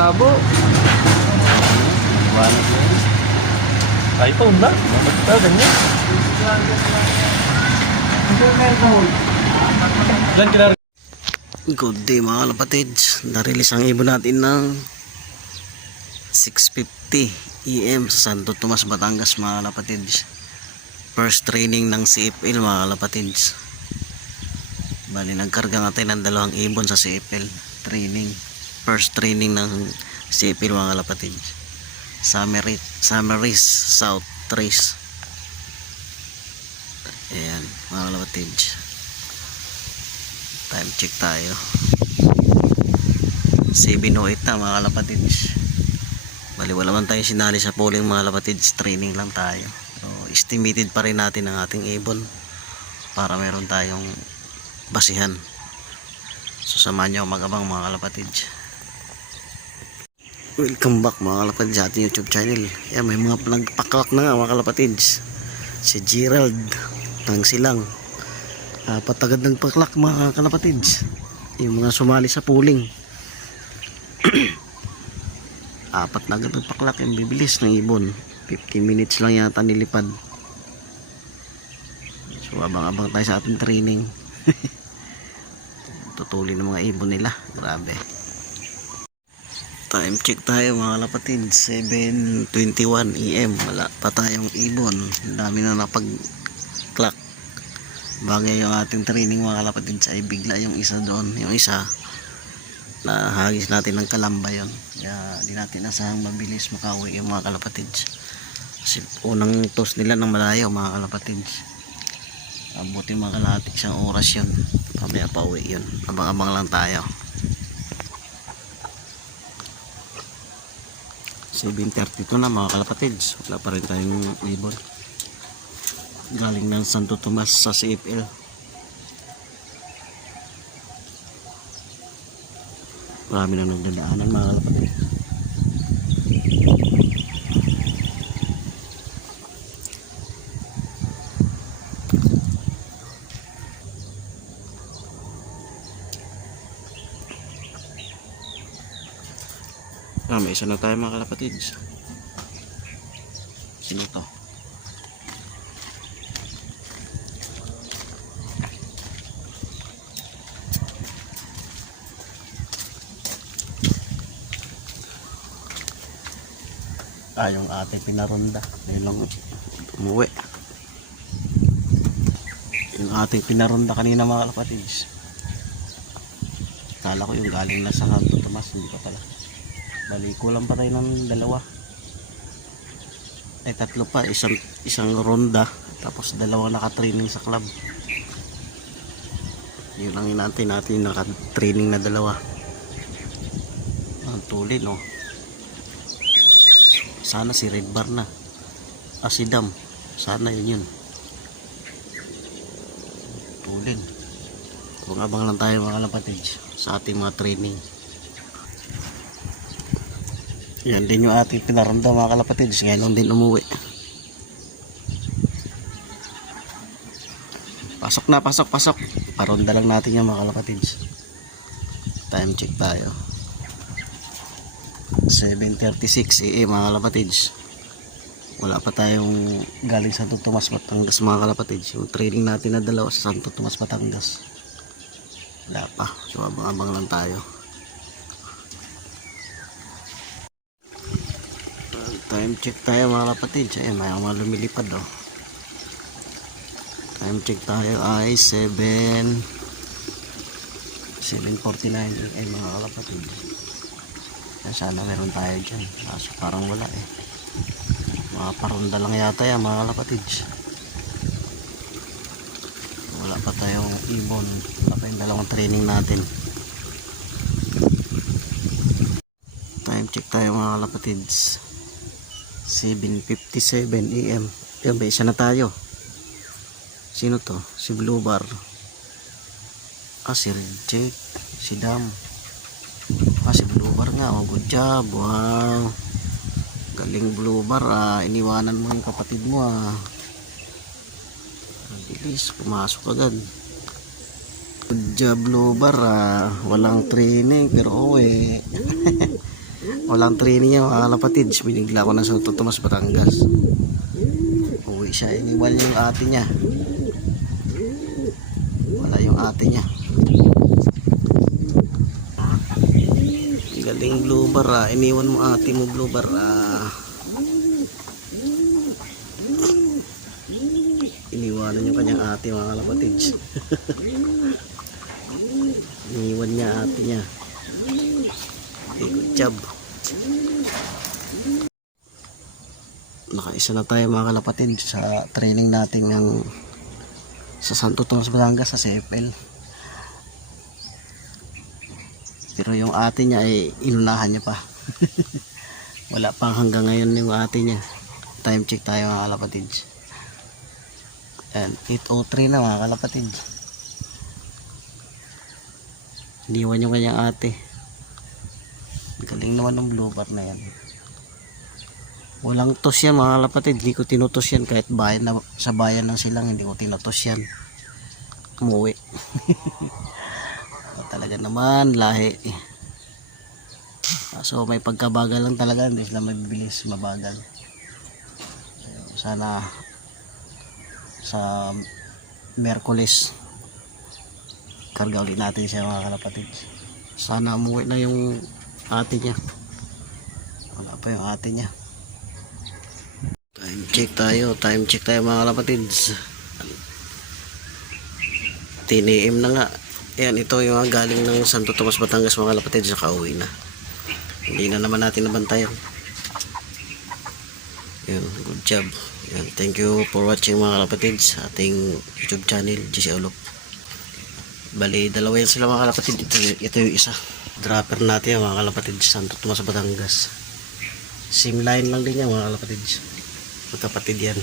Labo. Iwanag mo. Ay, ito na. Ito, ganyan. Diyan kina. Good day mga kapatids. Na-release ang ibon natin ng 650 EM sa Santo Tomas, Batangas mga kapatids. First training ng CFL mga kapatids. Bali nagkarga natin ng dalawang ibon sa CFL training. First training ng CFL mga kapatids. Summeris South Trace. Ayan mga kapatids. Time check tayo. 7:08 na mga kapatids. Bali wala man tayo sinali sa polling mga kapatids. Training lang tayo. So, estimated pa rin natin ang ating ibon para meron tayong basihan. So samahan nyo mag-abang mga kalapatids. Welcome back mga kalapatids sa ating YouTube channel. Yan, may mga nagpaklak na nga mga kalapatids. Si Gerald ng Silang. Patagad ng paklak mga kalapatids. Yung mga sumali sa pooling. Apat na agad ng paklak yung bibilis ng ibon. 15 minutes lang yata nilipad. So abang-abang tayo sa ating training. Tutuli ng mga ibon nila. Grabe. Time check tayo mga kalapatid. 7:21 AM. Wala pa tayong ibon. Ang dami na napag-clock. Bagay yung ating training mga kalapatid. Ay bigla yung isa doon. Yung isa nahagis natin ng kalamba yon. Kaya di natin asahang mabilis makauwi yung mga kalapatid. Kasi unang toss nila ng malayo mga kalapatid. Abutin mga kalahati isang oras yun. Mamaya pa uwi yun. Abang-abang lang tayo. 7:32 na mga kalapatids. Wala pa rin tayong ibon. Galing ng Santo Tomas sa CFL. Marami na nagdadaanan mga kalapatids. May isa na tayo mga kalapatids. Sino to? Yung ating pinaronda. Ayun lang umuwi. Yung ating pinaronda kanina mga kalapatids. Kala ko yung galing na sa Santo Tomas. Hindi pa pala. Bali, kulang pa tayo ng dalawa. Ay, tatlo pa. Isang ronda. Tapos dalawang naka-training sa club. Yun ang inaantay natin. Naka-training na dalawa. Ang tuli, no? Sana si Red Bar na. Si Dam. Sana yun. Tulin. Abang-abang lang tayo mga kalapatids sa ating mga training. Yan din yung ating pinaramdam mga kalapatids. Ngayon din umuwi. Pasok na, pasok. Paronda lang natin yan mga kalapatids. Time check tayo. 7:36 AM mga kalapatids. Wala pa tayong galing Santo Tomas, Batangas mga kalapatids. Yung training natin na dalawa sa Santo Tomas, Batangas. Wala pa. So abang-abang lang tayo. Time check tayo mga kapatid. Ayan, may mga lumilipad oh. Time check tayo ay 7:49 ay mga kapatid. Sana meron tayo dyan. Kaso parang wala eh. Mga paronda lang yata yan mga kapatid. Wala pa tayong ibon. Wala pa yung dalawang training natin. Time check tayo mga kapatids. 7:57 AM. Yan ba, isa na tayo. Sino to? Si Blue Bar. Si Reject. Si Dam. Si Blue Bar nga. Oh, good job. Wow. Galing Blue Bar. Iniwanan mo yung kapatid mo. Bilis. Pumasok agad. Good job Blue Bar. Walang training pero Walang training yan mga kalapatids. Binigla ko na sa Santo Tomas, Batangas. Uwi siya, iniwan yung ate niya. Wala yung ate niya. Galing Blue Bar, iniwan mo ate mo Blue Bar. Iniwanan yung kanyang ate mga kalapatids. Iniwan niya ate niya. Okay, good job. Nakaisa na tayo mga kalapatids sa training natin ng sa Santo Tomas, Batangas sa CFL. Pero yung ate niya ay inunahan niya pa. Wala pang hanggang ngayon yung ate niya. Time check tayo mga kalapatids. And 8:03 na mga kalapatids. Iniwan yung kanyang ate. Galing naman ng Blue Bar na yan. Walang tos yan mga kalapatid. Hindi ko tinutos yan kahit bayan na, sa bayan ng silang hindi ko tinutos yan. Umuwi. Talaga naman lahi. So may pagkabagal lang talaga. Hindi sila mabibilis, mabagal. Sana sa Merkulis karga ulit natin siya mga kalapatid. Sana umuwi na yung ate niya. Wala pa yung ate niya. Time check tayo mga kalapatids. 10 AM na nga. Ayan, ito yung galing ng Santo Tomas, Batangas mga kalapatids. Nakauwi na. Hindi na naman natin nabantayan. Ayan, good job. Ayan, thank you for watching mga kalapatids sa ating YouTube channel, GC Olop. Bali, dalawa yan sila mga kalapatid. Ito yung isa. Dropper natin yan mga kalapatid. Santo Tomas, Batangas. Same line lang din yan mga kalapatid. Magkapatid yan.